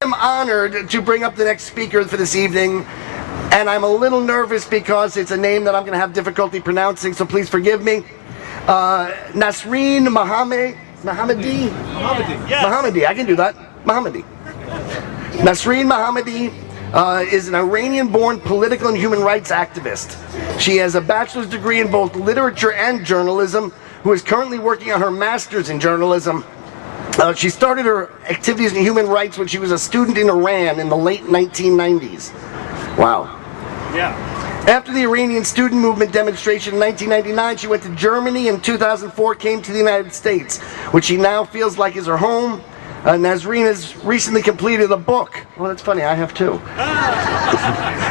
I'm honored to bring up the next speaker for this evening, and I'm a little nervous because it's a name that I'm going to have difficulty pronouncing, so please forgive me. Nasrin Mohammedi? Yes. Mohammedi, I can do that. Mohammedi. Nasrin Mohammedi is an Iranian-born political and human rights activist. She has a bachelor's degree in both literature and journalism, who is currently working on her master's in journalism. She started her activities in human rights when she was a student in Iran in the late 1990s. Wow. Yeah. After the Iranian student movement demonstration in 1999, she went to Germany, and in 2004 came to the United States, which she now feels like is her home. Nasrin has recently completed a book. Well, that's funny, I have too.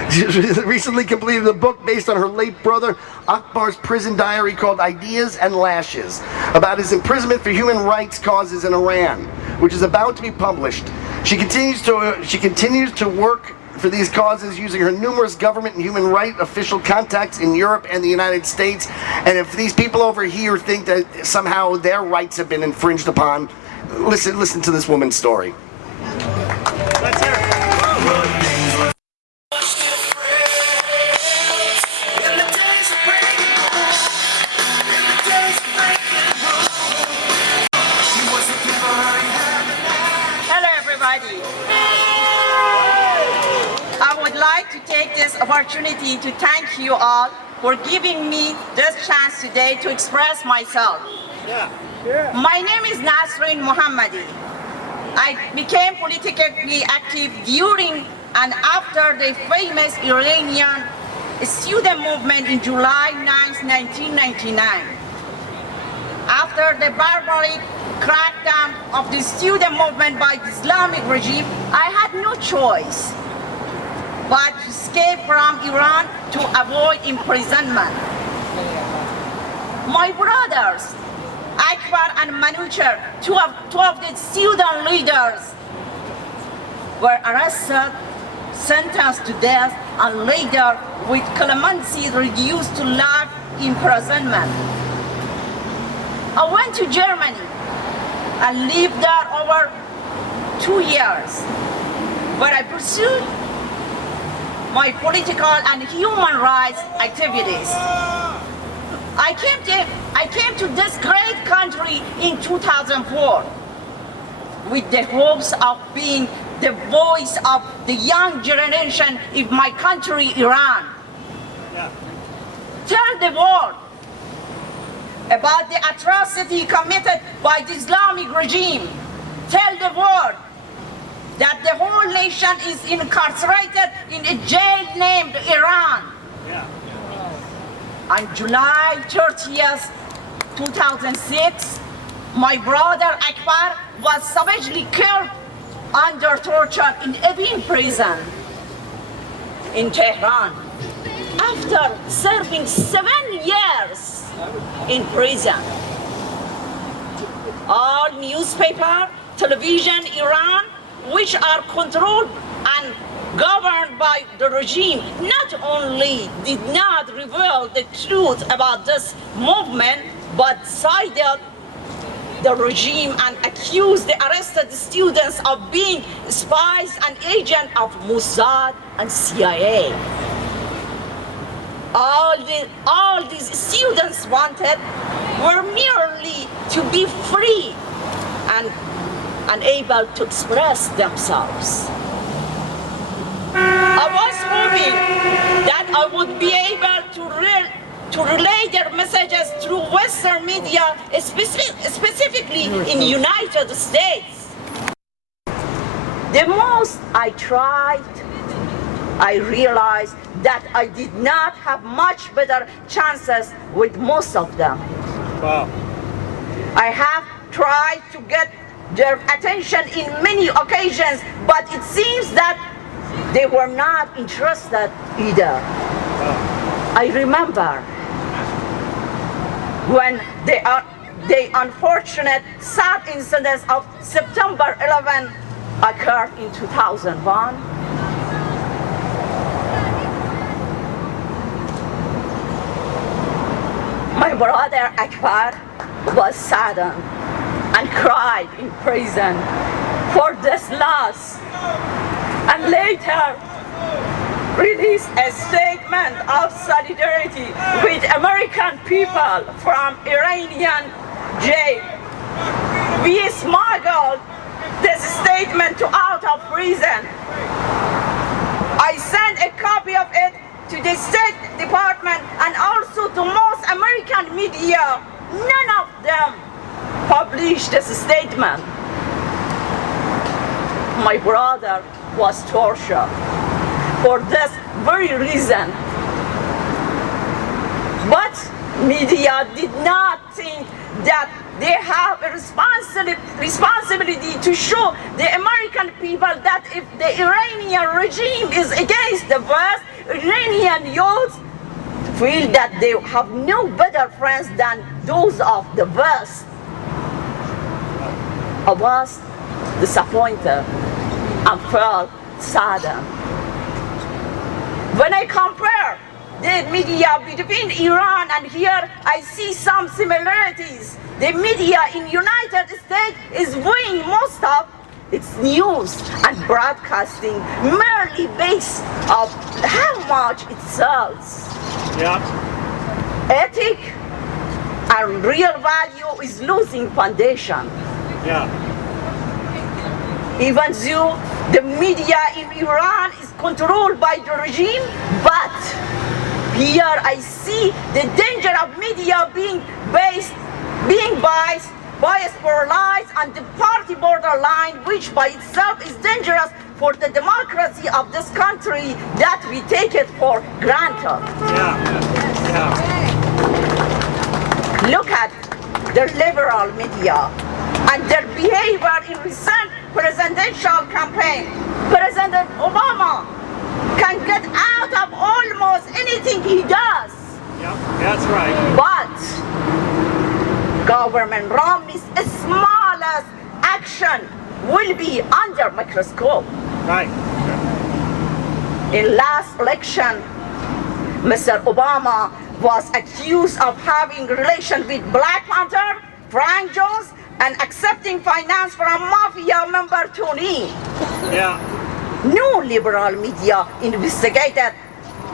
She recently completed a book based on her late brother Akbar's prison diary called Ideas and Lashes, about his imprisonment for human rights causes in Iran, which is about to be published. She continues to work for these causes using her numerous government and human rights official contacts in Europe and the United States. And if these people over here think that somehow their rights have been infringed upon, listen to this woman's story. Let's hear it. Hello everybody. I would like to take this opportunity to thank you all for giving me this chance today to express myself. Yeah. My name is Nasrin Mohammedi. I became politically active during and after the famous Iranian student movement in July 9, 1999. After the barbaric crackdown of the student movement by the Islamic regime, I had no choice but to escape from Iran to avoid imprisonment. My brothers, Akbar and Manucher, two of the student leaders, were arrested, sentenced to death, and later, with clemency, reduced to life imprisonment. I went to Germany and lived there over 2 years, where I pursued my political and human rights activities. I came to this great country in 2004 with the hopes of being the voice of the young generation in my country, Iran. Yeah. Tell the world about the atrocity committed by the Islamic regime. Tell the world that the whole nation is incarcerated in a jail named Iran. Yeah. On July 30th, 2006, my brother Akbar was savagely killed under torture in Evin prison in Tehran. After serving 7 years in prison, all newspaper, television, Iran, which are controlled and governed by the regime, not only did not reveal the truth about this movement, but sided the regime and accused the arrested students of being spies and agents of Mossad and CIA. All these students wanted were merely to be free and unable to express themselves. I was hoping that I would be able to relay their messages through Western media, specifically in the United States. The most I tried, I realized that I did not have much better chances with most of them. Wow. I have tried to get their attention in many occasions, but it seems that they were not interested either. I remember when the unfortunate sad incidents of September 11 occurred in 2001. My brother Akbar was saddened and cried in prison for this loss later released a statement of solidarity with American people from Iranian jail. We smuggled this statement out of prison. I sent a copy of it to the State Department and also to most American media. None of them published this statement. My brother was tortured for this very reason. But media did not think that they have a responsibility to show the American people that if the Iranian regime is against the West, Iranian youth feel that they have no better friends than those of the West. I was disappointed and felt saddened. When I compare the media between Iran and here, I see some similarities. The media in United States is doing most of its news and broadcasting merely based on how much it sells. Yeah. Ethic and real value is losing foundation. Yeah. Even though the media in Iran is controlled by the regime, but here I see the danger of media being biased, polarized on the party borderline, which by itself is dangerous for the democracy of this country that we take it for granted. Yeah. Yeah. Look at the liberal media and their behavior in recent presidential campaign. President Obama can get out of almost anything he does. Yeah. That's right. But Government Romney's smallest action will be under microscope. Right. In last election, Mr. Obama was accused of having relation with Black Panther, Frank Jones, and accepting finance from mafia member Tony. Yeah. No liberal media investigated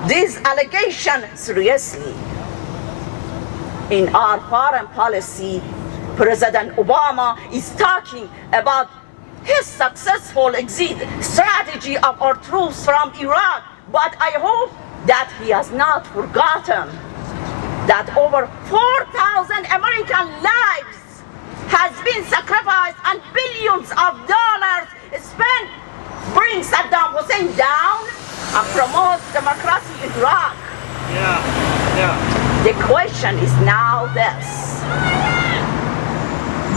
this allegation seriously. In our foreign policy, President Obama is talking about his successful exit strategy of our troops from Iraq, but I hope that he has not forgotten that over 4,000 American lives has been sacrificed and billions of dollars spent bring Saddam Hussein down and promote democracy in Iraq. Yeah. Yeah. The question is now this: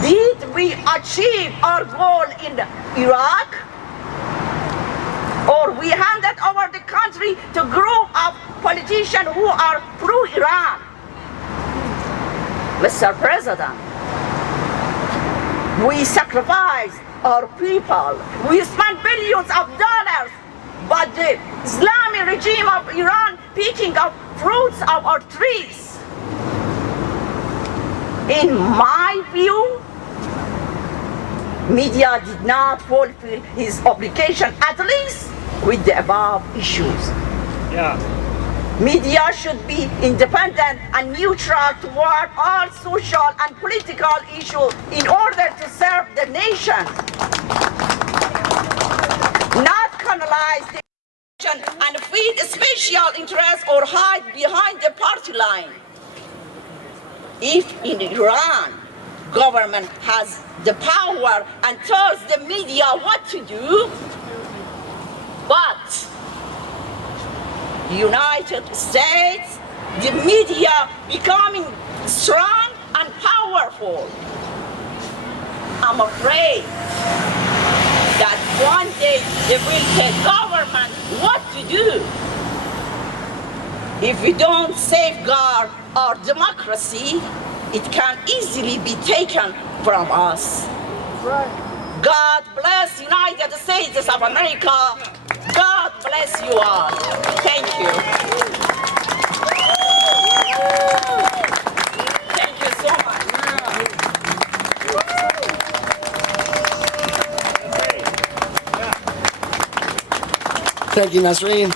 did we achieve our goal in Iraq, or we handed over the country to a group of politicians who are pro-Iran? Mr. President, we sacrificed our people. We spent billions of dollars, but the Islamic regime of Iran picking up fruits of our trees. In my view, media did not fulfill his obligation, at least with the above issues. Yeah. Media should be independent and neutral toward all social and political issues in order to serve the nation, not canalize the nation and feed special interests or hide behind the party line. If in Iran, government has the power and tells the media what to do, but United States, the media becoming strong and powerful. I'm afraid that one day they will tell government what to do. If we don't safeguard our democracy, it can easily be taken from us. God bless United States of America. God bless you all. Thank you. Thank you so much. Thank you, Nasrin.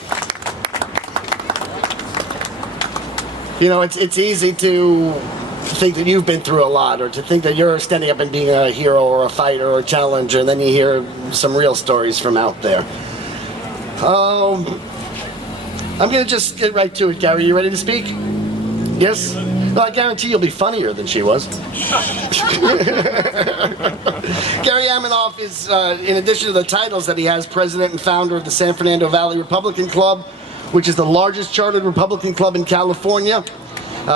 You know, it's easy to think that you've been through a lot, or to think that you're standing up and being a hero or a fighter or a challenger, and then you hear some real stories from out there. I'm gonna just get right to it. Gary, you ready to speak? Yes? Well, I guarantee you'll be funnier than she was. Gary Aminoff is, in addition to the titles that he has, president and founder of the San Fernando Valley Republican Club, which is the largest chartered Republican club in California.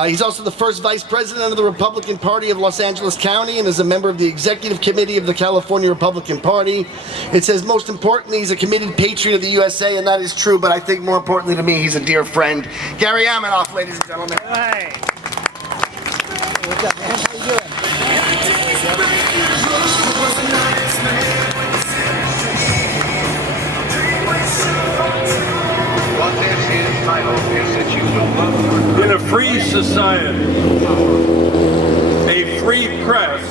He's also the first vice president of the Republican Party of Los Angeles County and is a member of the executive committee of the California Republican Party. It says most importantly he's a committed patriot of the USA, and that is true, but I think more importantly to me he's a dear friend. Gary Aminoff, ladies and gentlemen. Hey. What's up, man? How you doing? In a free society, a free press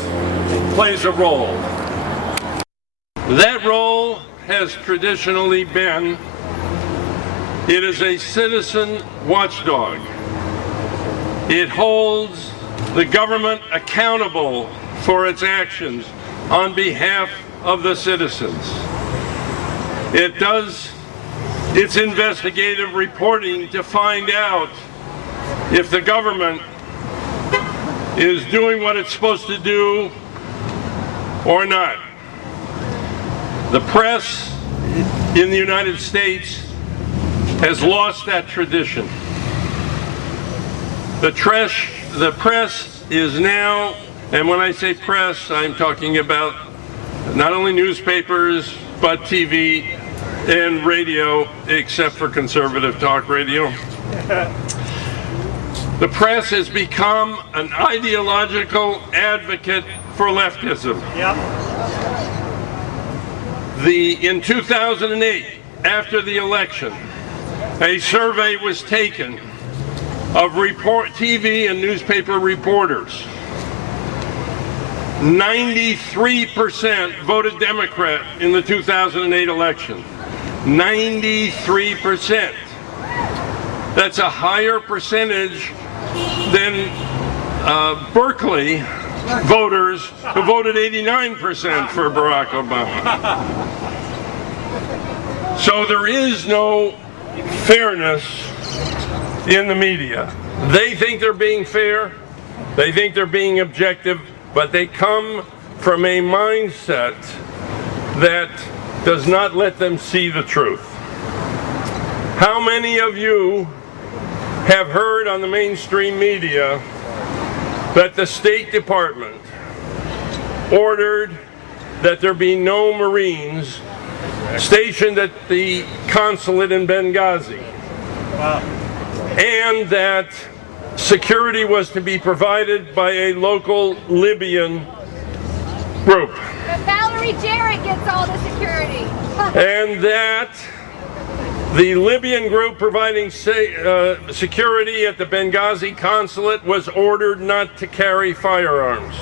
plays a role. That role has traditionally been, it is a citizen watchdog. It holds the government accountable for its actions on behalf of the citizens. It does its investigative reporting to find out if the government is doing what it's supposed to do or not. The press in the United States has lost that tradition. The press is now, and when I say press, I'm talking about not only newspapers, but TV and radio, except for conservative talk radio. The press has become an ideological advocate for leftism. Yep. In 2008, after the election, a survey was taken of TV and newspaper reporters. 93% voted Democrat in the 2008 election. 93%. That's a higher percentage than Berkeley voters who voted 89% for Barack Obama. So there is no fairness in the media. They think they're being fair, they think they're being objective, but they come from a mindset that does not let them see the truth. How many of you have heard on the mainstream media that the State Department ordered that there be no Marines stationed at the consulate in Benghazi? Wow. And that security was to be provided by a local Libyan group. But Valerie Jarrett gets all the security. And that the Libyan group providing security at the Benghazi consulate was ordered not to carry firearms.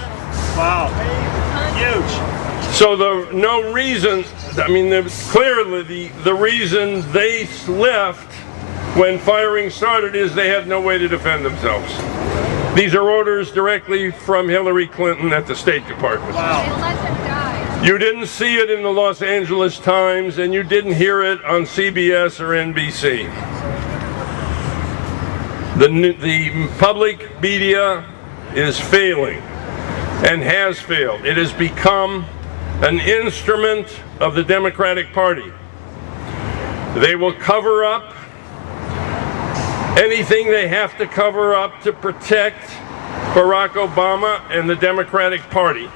Wow. Huge. So clearly the reason they left when firing started is they had no way to defend themselves. These are orders directly from Hillary Clinton at the State Department. Wow. They let them die. You didn't see it in the Los Angeles Times, and you didn't hear it on CBS or NBC. The public media is failing and has failed. It has become an instrument of the Democratic Party. They will cover up anything they have to cover up to protect Barack Obama and the Democratic Party.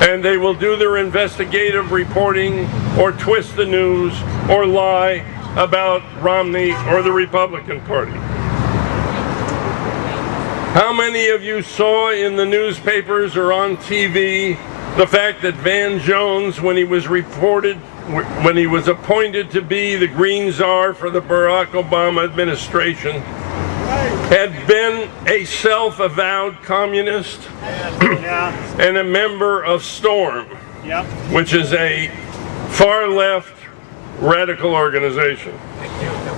And they will do their investigative reporting or twist the news or lie about Romney or the Republican Party. How many of you saw in the newspapers or on TV the fact that Van Jones, when he was appointed to be the Green Czar for the Barack Obama administration, had been a self-avowed communist Yeah. and a member of Storm, Yep. which is a far-left radical organization.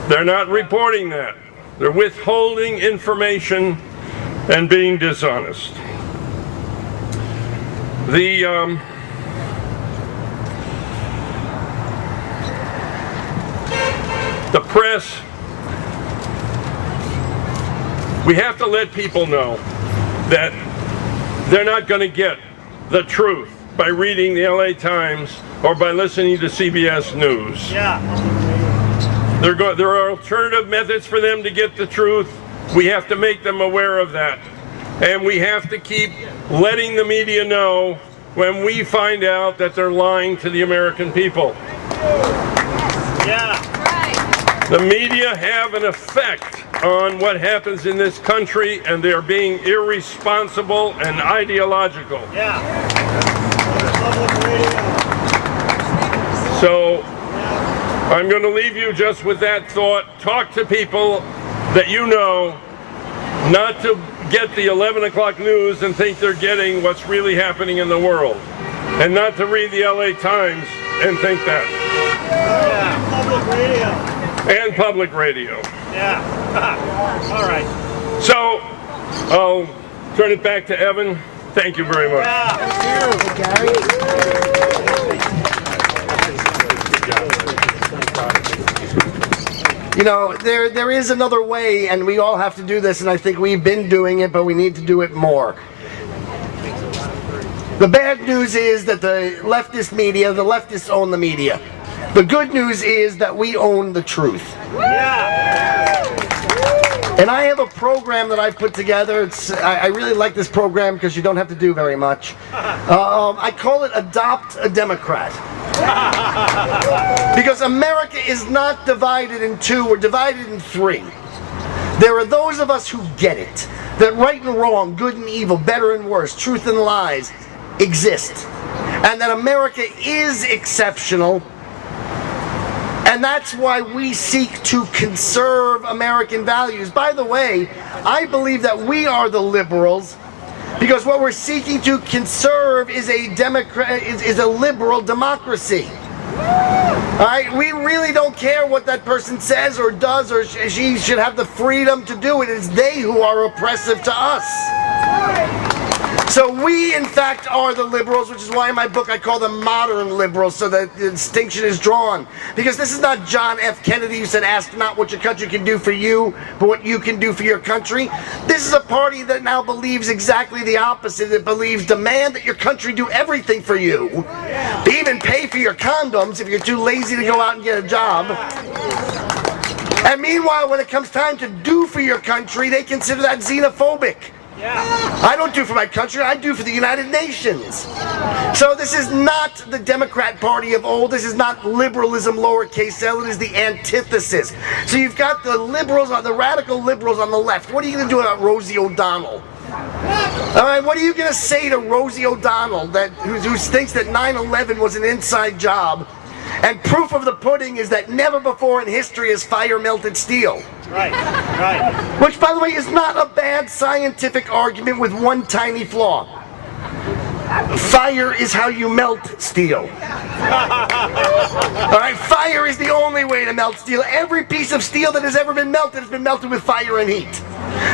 They're not reporting that. They're withholding information and being dishonest. The press, we have to let people know that they're not going to get the truth by reading the LA Times or by listening to CBS News. Yeah. There are alternative methods for them to get the truth. We have to make them aware of that. And we have to keep letting the media know when we find out that they're lying to the American people. Yeah. Right. The media have an effect on what happens in this country, and they're being irresponsible and ideological. Yeah. Public radio. So I'm going to leave you just with that thought. Talk to people that you know, not to get the 11 o'clock news and think they're getting what's really happening in the world, and not to read the LA Times and think that. Yeah. Public radio. And public radio. Yeah. All right. So I'll turn it back to Evan. Thank you very much. You know, there is another way, and we all have to do this, and I think we've been doing it, but we need to do it more. The bad news is that the leftist media, the leftists own the media. The good news is that we own the truth. Yeah. And I have a program that I've put together. I really like this program because you don't have to do very much. I call it Adopt a Democrat. Because America is not divided in two, we're divided in three. There are those of us who get it, that right and wrong, good and evil, better and worse, truth and lies exist. And that America is exceptional. And that's why we seek to conserve American values. By the way, I believe that we are the liberals because what we're seeking to conserve is a liberal democracy. All right, we really don't care what that person says or does, or she should have the freedom to do it. It's they who are oppressive to us. So we, in fact, are the liberals, which is why in my book I call them modern liberals, so that the distinction is drawn. Because this is not John F. Kennedy who said, ask not what your country can do for you, but what you can do for your country. This is a party that now believes exactly the opposite. It believes demand that your country do everything for you. They even pay for your condoms if you're too lazy to go out and get a job. And meanwhile, when it comes time to do for your country, they consider that xenophobic. I don't do for my country, I do for the United Nations. So this is not the Democrat Party of old, this is not liberalism lowercase l, it is the antithesis. So you've got the liberals, the radical liberals on the left. What are you going to do about Rosie O'Donnell? All right, what are you going to say to Rosie O'Donnell who thinks that 9/11 was an inside job? And proof of the pudding is that never before in history has fire melted steel. Right, right. Which, by the way, is not a bad scientific argument with one tiny flaw. Fire is how you melt steel. All right, fire is the only way to melt steel. Every piece of steel that has ever been melted has been melted with fire and heat.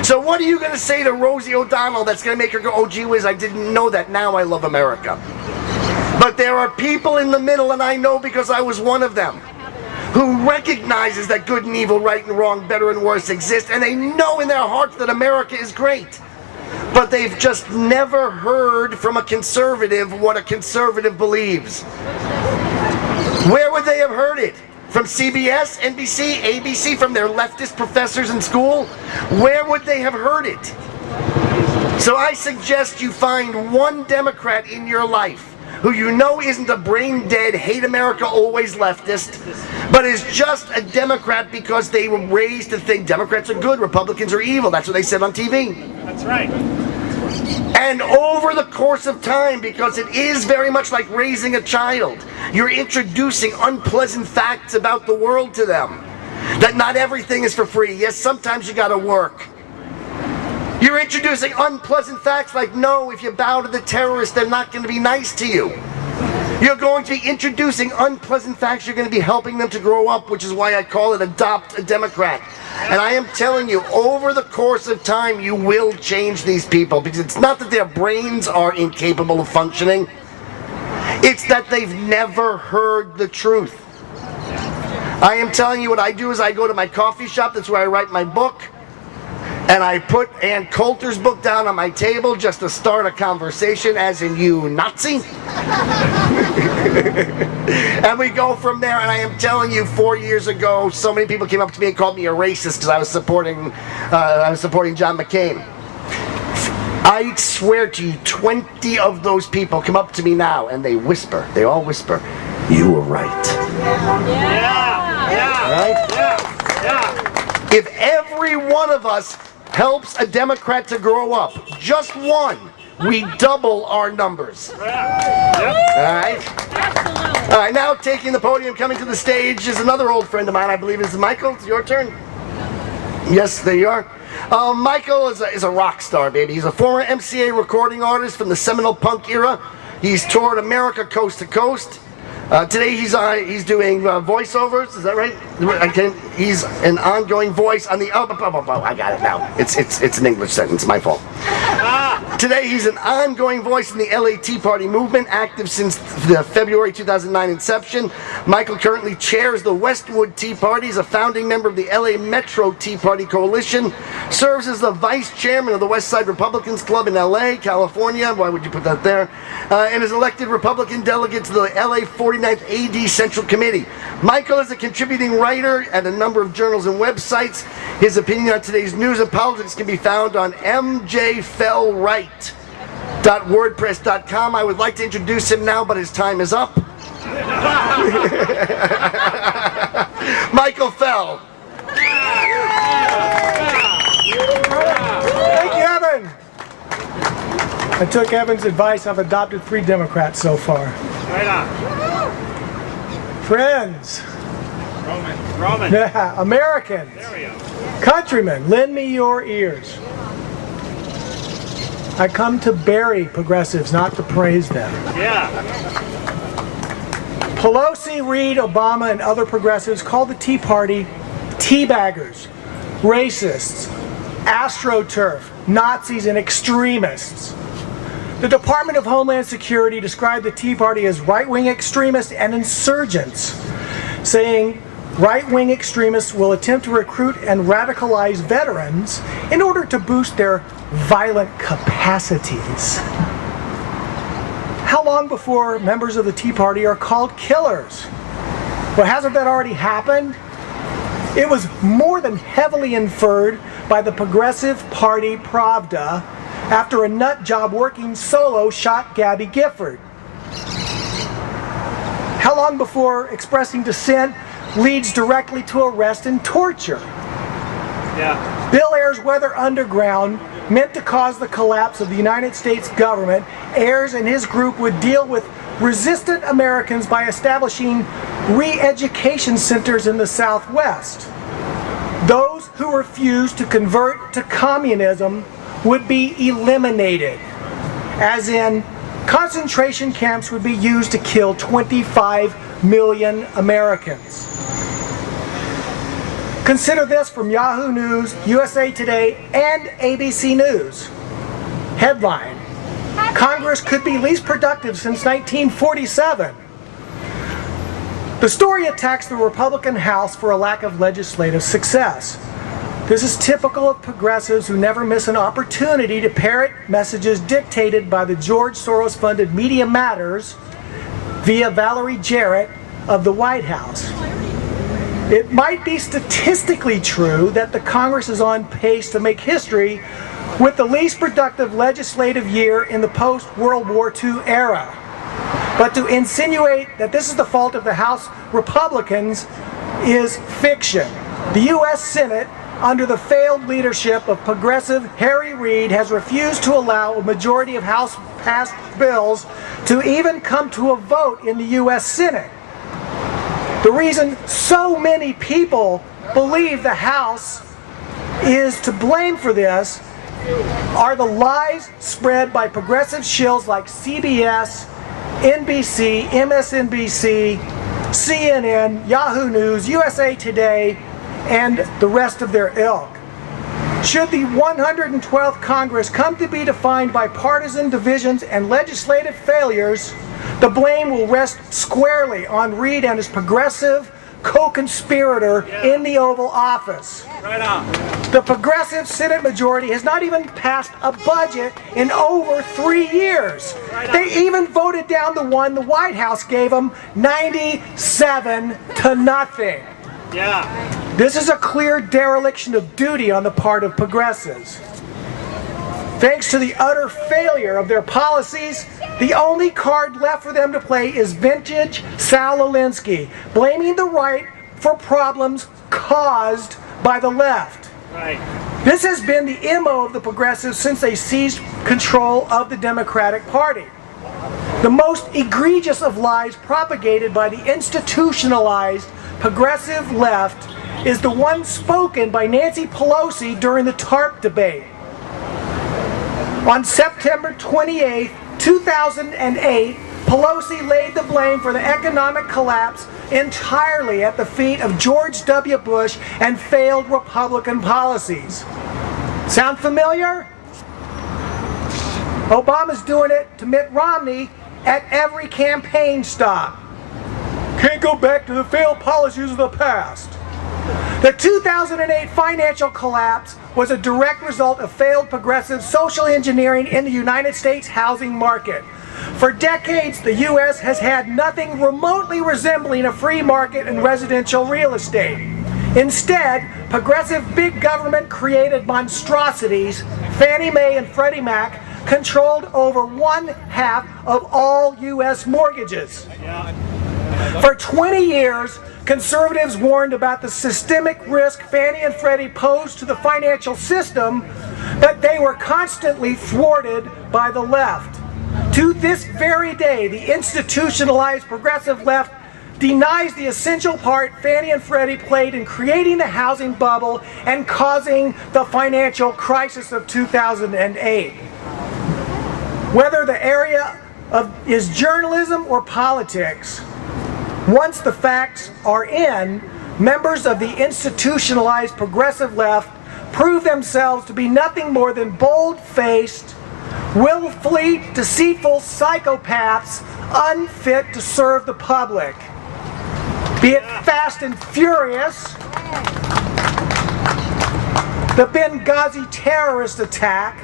So what are you going to say to Rosie O'Donnell that's going to make her go, oh, gee whiz, I didn't know that, now I love America? But there are people in the middle, and I know because I was one of them, who recognizes that good and evil, right and wrong, better and worse exist, and they know in their hearts that America is great. But they've just never heard from a conservative what a conservative believes. Where would they have heard it? From CBS, NBC, ABC, from their leftist professors in school? Where would they have heard it? So I suggest you find one Democrat in your life who you know isn't a brain-dead, hate America, always leftist, but is just a Democrat because they were raised to think Democrats are good, Republicans are evil. That's what they said on TV. That's right. And over the course of time, because it is very much like raising a child, you're introducing unpleasant facts about the world to them. That not everything is for free. Yes, sometimes you gotta work. You're introducing unpleasant facts like, no, if you bow to the terrorists, they're not going to be nice to you. You're going to be introducing unpleasant facts. You're going to be helping them to grow up, which is why I call it Adopt a Democrat. And I am telling you, over the course of time, you will change these people, because it's not that their brains are incapable of functioning. It's that they've never heard the truth. I am telling you, what I do is I go to my coffee shop. That's where I write my book. And I put Ann Coulter's book down on my table just to start a conversation, as in you Nazi. And we go from there, and I am telling you, 4 years ago, so many people came up to me and called me a racist because I was supporting John McCain. I swear to you, 20 of those people come up to me now, and they all whisper, "You were right." Right? If every one of us helps a Democrat to grow up, just one, we double our numbers. All right? All right, now taking the podium, coming to the stage, is another old friend of mine. I believe it's Michael. It's your turn. Yes, there you are. Michael is a rock star, baby. He's a former MCA recording artist from the seminal punk era. He's toured America coast to coast. Today he's doing voiceovers. Is that right? He's an ongoing voice on the. Oh, I got it now. It's an English sentence. My fault. Today he's an ongoing voice in the LA Tea Party movement, active since the February 2009 inception. Michael currently chairs the Westwood Tea Party. He's a founding member of the LA Metro Tea Party Coalition. Serves as the vice chairman of the West Side Republicans Club in LA, California. Why would you put that there? And is elected Republican delegate to the LA 49th AD Central Committee. Michael is a contributing writer at a number of journals and websites. His opinion on today's news and politics can be found on mjfellright.wordpress.com. I would like to introduce him now, but his time is up. Michael Fell. Thank you, Evan. I took Evan's advice. I've adopted 3 Democrats so far. Right on. Friends. Roman. Yeah, Americans. There we go. Countrymen, lend me your ears. I come to bury progressives, not to praise them. Yeah. Pelosi, Reid, Obama, and other progressives call the Tea Party teabaggers, racists, astroturf, Nazis, and extremists. The Department of Homeland Security described the Tea Party as right-wing extremists and insurgents, saying right-wing extremists will attempt to recruit and radicalize veterans in order to boost their violent capacities. How long before members of the Tea Party are called killers? Well, hasn't that already happened? It was more than heavily inferred by the Progressive Party Pravda after a nut job working solo shot Gabby Gifford. How long before expressing dissent leads directly to arrest and torture? Yeah. Bill Ayers' Weather Underground, meant to cause the collapse of the United States government. Ayers and his group would deal with resistant Americans by establishing re-education centers in the Southwest. Those who refused to convert to communism would be eliminated, as in concentration camps would be used to kill 25 million Americans. Consider this from Yahoo News, USA Today, and ABC News. Headline: Congress could be least productive since 1947. The story attacks the Republican House for a lack of legislative success. This is typical of progressives who never miss an opportunity to parrot messages dictated by the George Soros-funded Media Matters via Valerie Jarrett of the White House. It might be statistically true that the Congress is on pace to make history with the least productive legislative year in the post-World War II era. But to insinuate that this is the fault of the House Republicans is fiction. The U.S. Senate, under the failed leadership of progressive Harry Reid, has refused to allow a majority of House-passed bills to even come to a vote in the U.S. Senate. The reason so many people believe the House is to blame for this are the lies spread by progressive shills like CBS NBC, MSNBC, CNN, Yahoo News, USA Today, and the rest of their ilk. Should the 112th Congress come to be defined by partisan divisions and legislative failures, the blame will rest squarely on Reid and his progressive co-conspirator in the Oval Office. Right on. The progressive Senate majority has not even passed a budget in over 3 years. They even voted down the one the White House gave them 97-0. Yeah. This is a clear dereliction of duty on the part of progressives. Thanks to the utter failure of their policies, the only card left for them to play is vintage Sal Alinsky, blaming the right for problems caused by the left. Right. This has been the MO of the progressives since they seized control of the Democratic Party. The most egregious of lies propagated by the institutionalized progressive left is the one spoken by Nancy Pelosi during the TARP debate. On September 28, 2008, Pelosi laid the blame for the economic collapse entirely at the feet of George W. Bush and failed Republican policies. Sound familiar? Obama's doing it to Mitt Romney at every campaign stop. Can't go back to the failed policies of the past. The 2008 financial collapse was a direct result of failed progressive social engineering in the United States housing market. For decades, the U.S. has had nothing remotely resembling a free market in residential real estate. Instead, progressive big government created monstrosities, Fannie Mae and Freddie Mac, controlled over 1/2 of all U.S. mortgages. For 20 years, conservatives warned about the systemic risk Fannie and Freddie posed to the financial system, but they were constantly thwarted by the left. To this very day, the institutionalized progressive left denies the essential part Fannie and Freddie played in creating the housing bubble and causing the financial crisis of 2008. Whether the area is journalism or politics, once the facts are in, members of the institutionalized progressive left prove themselves to be nothing more than bold-faced, willfully deceitful psychopaths unfit to serve the public. Be it Fast and Furious, the Benghazi terrorist attack,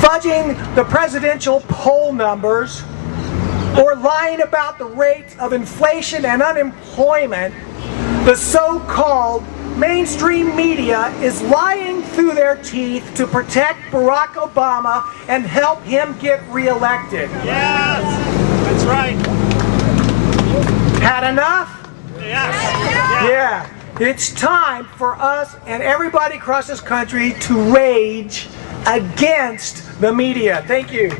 fudging the presidential poll numbers, or lying about the rates of inflation and unemployment, the so-called mainstream media is lying through their teeth to protect Barack Obama and help him get reelected. Yes. That's right. Had enough? Yes. Yeah. It's time for us and everybody across this country to rage against the media. Thank you.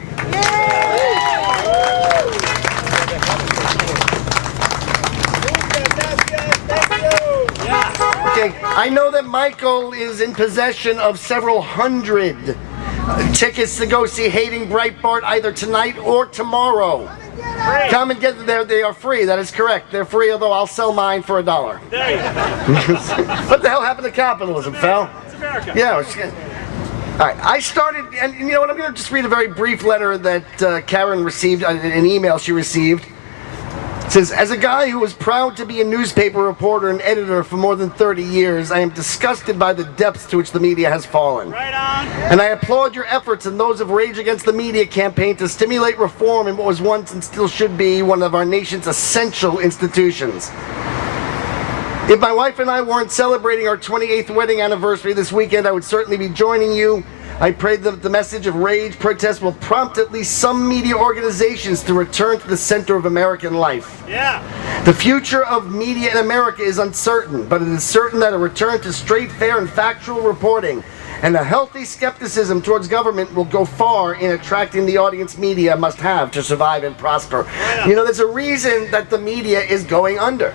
Okay, I know that Michael is in possession of several hundred tickets to go see Hating Breitbart either tonight or tomorrow. Free. Come and get them. They are free. That is correct. They're free, although I'll sell mine for $1. There you go. What the hell happened to capitalism, Phil? It's America. Yeah. All right. I started, and you know what? I'm going to just read a very brief letter that Karen received, an email she received. It says, as a guy who was proud to be a newspaper reporter and editor for more than 30 years, I am disgusted by the depths to which the media has fallen. Right on. And I applaud your efforts and those of Rage Against the Media campaign to stimulate reform in what was once and still should be one of our nation's essential institutions. If my wife and I weren't celebrating our 28th wedding anniversary this weekend, I would certainly be joining you. I pray that the message of rage protest will prompt at least some media organizations to return to the center of American life. Yeah. The future of media in America is uncertain, but it is certain that a return to straight, fair, and factual reporting and a healthy skepticism towards government will go far in attracting the audience media must have to survive and prosper. You know, there's a reason that the media is going under.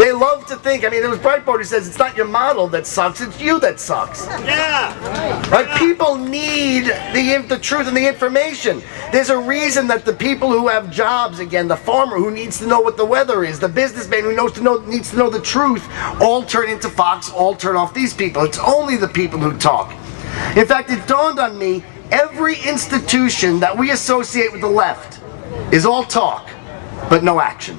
They love to think, I mean, there was Breitbart who says it's not your model that sucks, it's you that sucks. Yeah. Right? People need the truth and the information. There's a reason that the people who have jobs, again, the farmer who needs to know what the weather is, the businessman who needs to know the truth, all turn into Fox, all turn off these people. It's only the people who talk. In fact, it dawned on me, every institution that we associate with the left is all talk, but no action.